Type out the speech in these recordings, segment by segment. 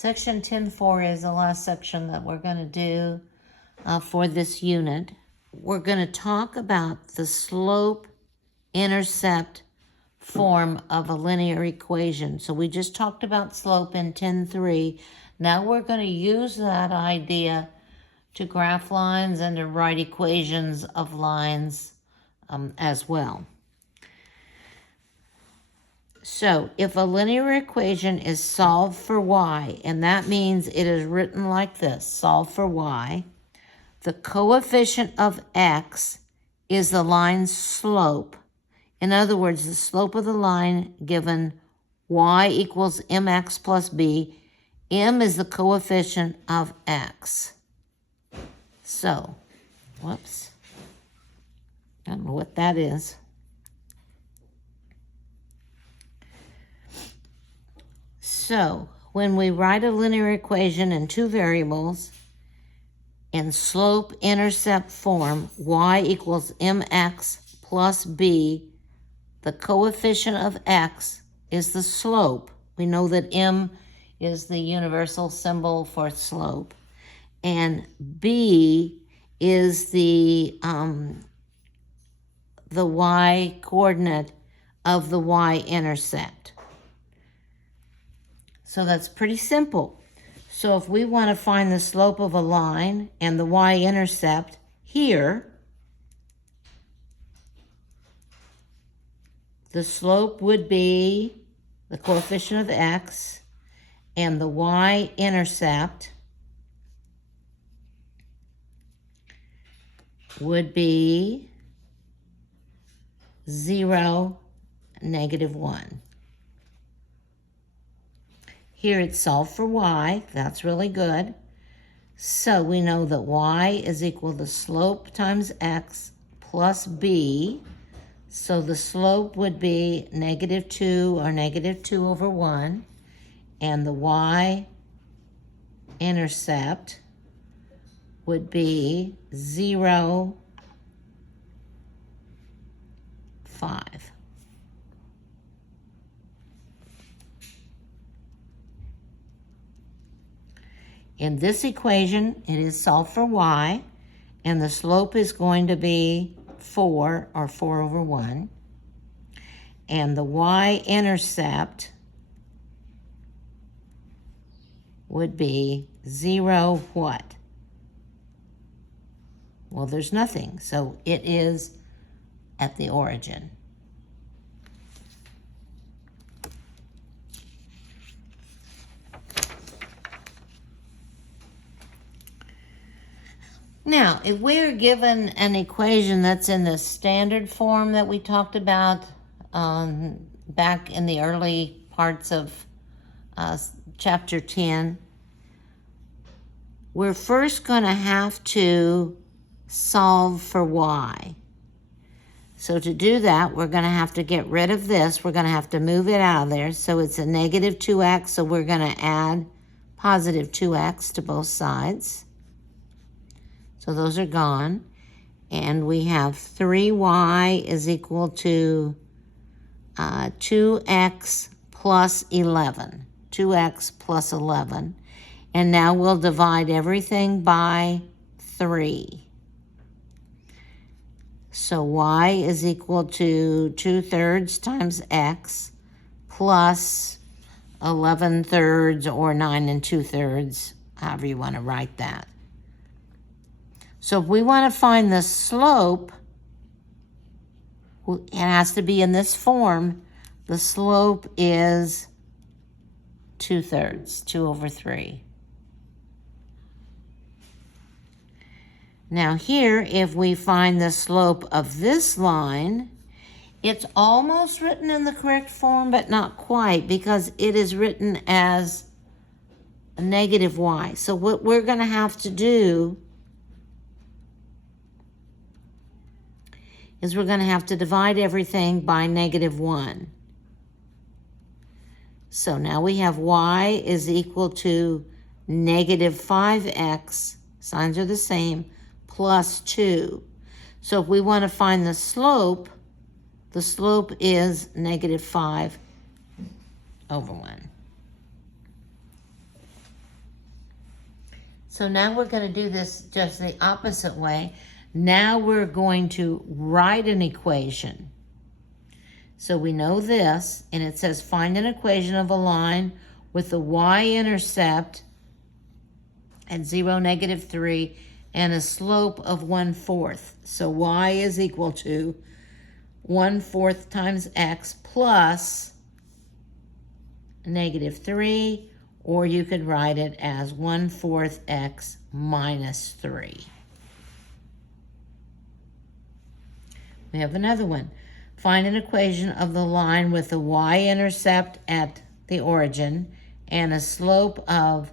Section 10.4 is the last section that we're going to do for this unit. We're going to talk about the slope-intercept form of a linear equation. So we just talked about slope in 10.3. Now we're going to use that idea to graph lines and to write equations of lines as well. So if a linear equation is solved for y, and that means it is written like this, solve for y, the coefficient of x is the line's slope. In other words, the slope of the line given y equals mx plus b. M is the coefficient of x. So, whoops, I don't know what that is. So, when we write a linear equation in two variables, in slope-intercept form, y equals mx plus b, the coefficient of x is the slope. We know that m is the universal symbol for slope. And b is the y coordinate of the y-intercept. So that's pretty simple. So if we want to find the slope of a line and the y-intercept here, the slope would be the coefficient of x, and the y-intercept would be 0, -1. Here it's solved for y. That's really good. So we know that y is equal to slope times x plus b. So the slope would be -2 or -2 over 1. And the y-intercept would be 0, 5. In this equation, it is solved for y, and the slope is going to be 4, or 4 over 1. And the y-intercept would be 0, what? Well, there's nothing, so it is at the origin. Now, if we're given an equation that's in the standard form that we talked about back in the early parts of chapter 10, we're first going to have to solve for y. So to do that, we're going to have to get rid of this. We're going to have to move it out of there. So it's a -2x, so we're going to add positive 2x to both sides. So those are gone. And we have 3y is equal to 2x plus 11. 2x plus 11. And now we'll divide everything by 3. So y is equal to 2/3 times x plus 11/3 or 9 2/3, however you want to write that. So if we want to find the slope, it has to be in this form. The slope is 2/3, 2 over 3. Now here, if we find the slope of this line, it's almost written in the correct form, but not quite, because it is written as a -y. So what we're going to have to do is we're going to have to divide everything by -1. So now we have y is equal to -5x, signs are the same, plus 2. So if we want to find the slope is -5 over 1. So now we're going to do this just the opposite way. Now we're going to write an equation. So we know this, and it says find an equation of a line with the y-intercept at 0, -3, and a slope of 1/4. So y is equal to 1/4 times x plus -3, or you could write it as 1/4 x minus 3. We have another one. Find an equation of the line with the y-intercept at the origin and a slope of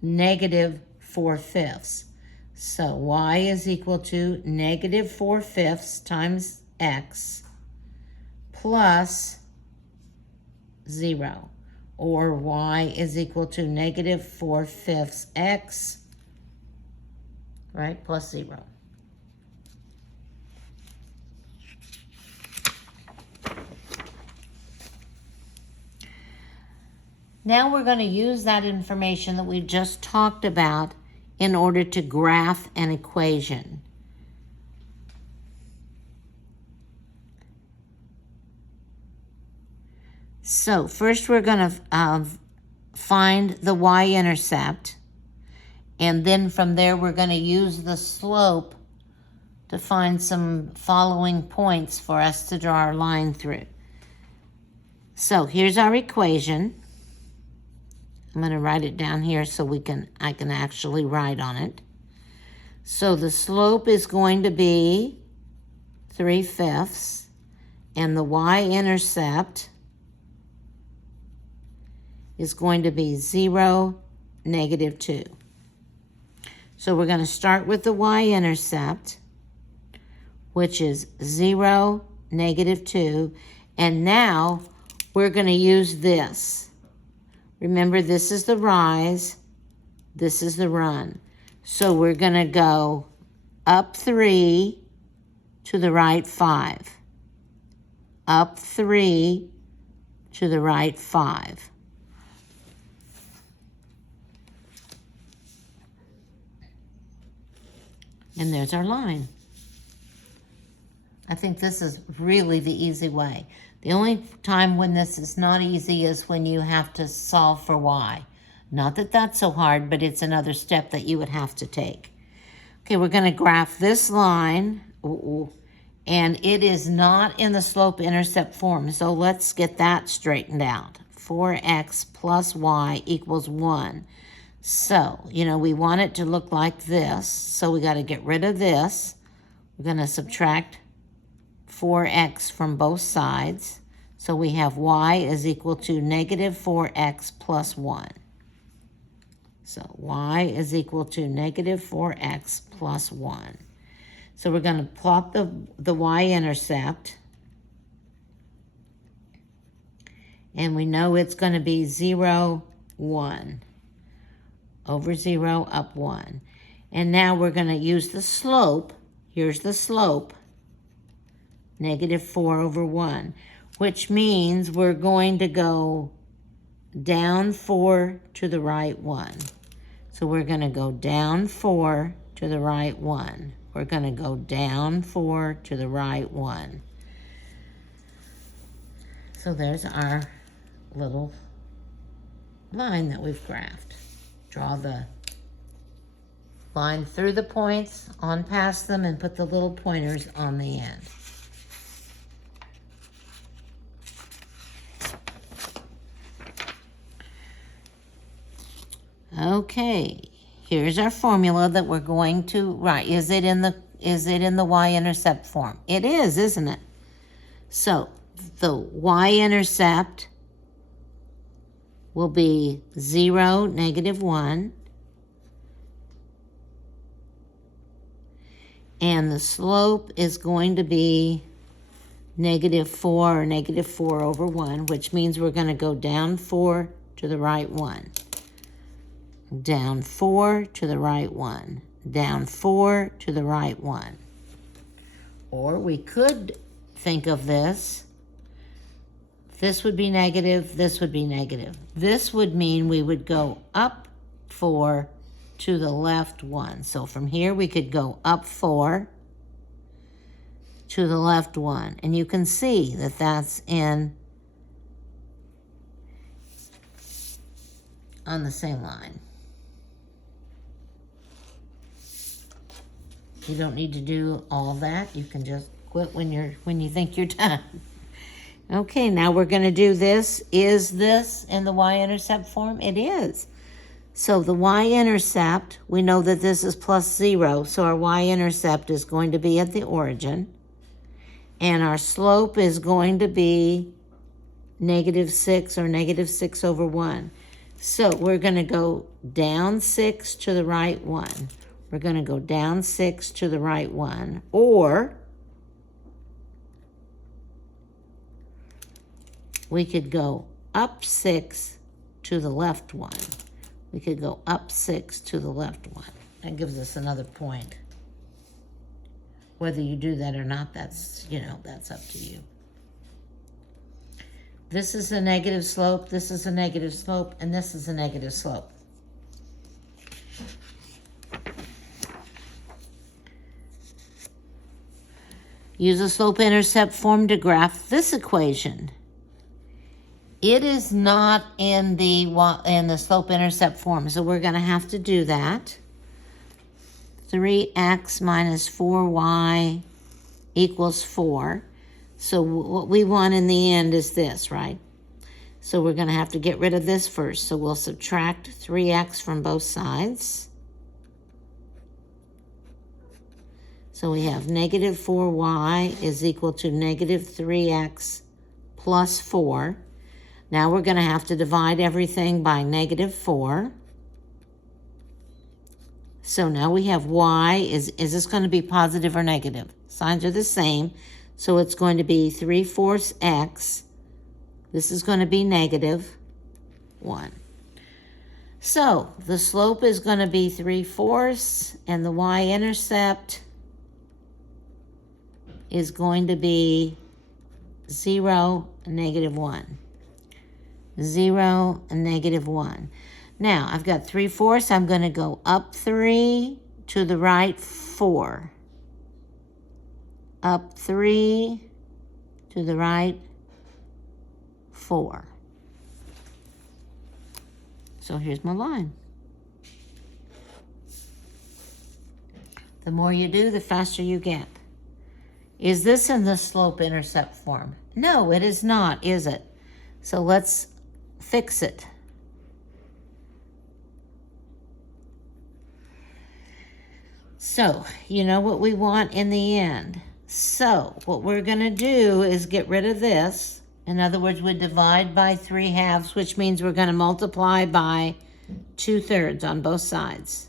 -4/5. So y is equal to -4/5 times x plus 0, or y is equal to -4/5 x, right, plus 0. Now we're going to use that information that we just talked about in order to graph an equation. So first we're going to find the y-intercept, and then from there we're going to use the slope to find some following points for us to draw our line through. So here's our equation. I'm going to write it down here so I can actually write on it. So the slope is going to be 3/5, and the y-intercept is going to be 0, -2. So we're going to start with the y-intercept, which is 0, -2, and now we're going to use this. Remember, this is the rise, this is the run. So we're going to go up 3 to the right 5. Up 3 to the right 5. And there's our line. I think this is really the easy way. The only time when this is not easy is when you have to solve for y. Not that that's so hard, but it's another step that you would have to take. Okay, we're going to graph this line, and it is not in the slope-intercept form, so let's get that straightened out. 4x plus y equals 1. So, we want it to look like this, so we got to get rid of this. We're going to subtract 4x from both sides. So we have y is equal to -4x plus 1. So y is equal to -4x plus 1. So we're going to plot the y-intercept. And we know it's going to be 0, 1. Over 0, up 1. And now we're going to use the slope. Here's the slope. -4 over 1, which means we're going to go down 4 to the right 1. So we're going to go down 4 to the right 1. We're going to go down 4 to the right 1. So there's our little line that we've graphed. Draw the line through the points, on past them, and put the little pointers on the end. Okay, here's our formula that we're going to write. Is it in the y-intercept form? It is, isn't it? So the y-intercept will be 0, -1. And the slope is going to be -4 or -4 over 1, which means we're going to go down 4 to the right 1. Down 4 to the right 1. Down 4 to the right 1. Or we could think of this. This would be negative, this would be negative. This would mean we would go up 4 to the left 1. So from here we could go up 4 to the left 1. And you can see that that's on the same line. You don't need to do all of that. You can just quit when you think you're done. Okay, now we're going to do this. Is this in the y-intercept form? It is. So the y-intercept, we know that this is plus 0, so our y-intercept is going to be at the origin. And our slope is going to be -6 or -6/1. So we're going to go down 6 to the right 1. We're going to go down 6 to the right 1. Or we could go up 6 to the left 1. We could go up 6 to the left 1. That gives us another point. Whether you do that or not, that's up to you. This is a negative slope, this is a negative slope, and this is a negative slope. Use a slope-intercept form to graph this equation. It is not in the slope-intercept form, so we're going to have to do that. 3x minus 4y equals 4. So what we want in the end is this, right? So we're going to have to get rid of this first. So we'll subtract 3x from both sides. So we have negative 4y is equal to negative 3x plus 4. Now we're going to have to divide everything by negative 4. So now we have y. Is this going to be positive or negative? Signs are the same. So it's going to be 3/4 x. This is going to be negative 1. So the slope is going to be 3/4, and the y-intercept is going to be 0 and -1. 0 and -1. Now, I've got 3/4. I'm going to go up 3 to the right 4. Up 3 to the right 4. So here's my line. The more you do, the faster you get. Is this in the slope-intercept form? No, it is not, is it? So let's fix it. So, you know what we want in the end. So, what we're going to do is get rid of this. In other words, we divide by 3/2, which means we're going to multiply by 2/3 on both sides.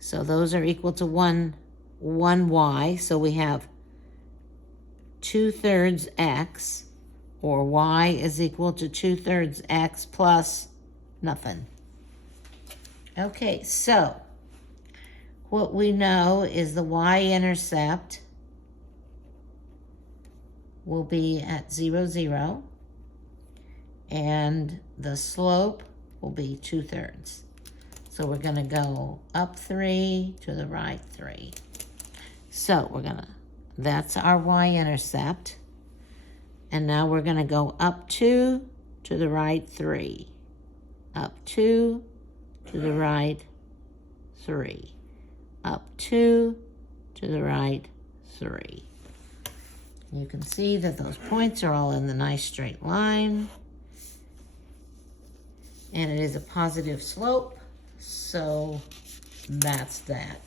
So those are equal to 1 y. So we have 2/3 x, or y is equal to 2/3 x plus nothing. Okay, so what we know is the y-intercept will be at 0, 0, and the slope will be 2/3. So we're going to go up 3 to the right 3. So that's our y-intercept. And now we're going to go up 2 to the right 3. Up 2 to the right 3. Up 2 to the right 3. You can see that those points are all in the nice straight line. And it is a positive slope, so that's that.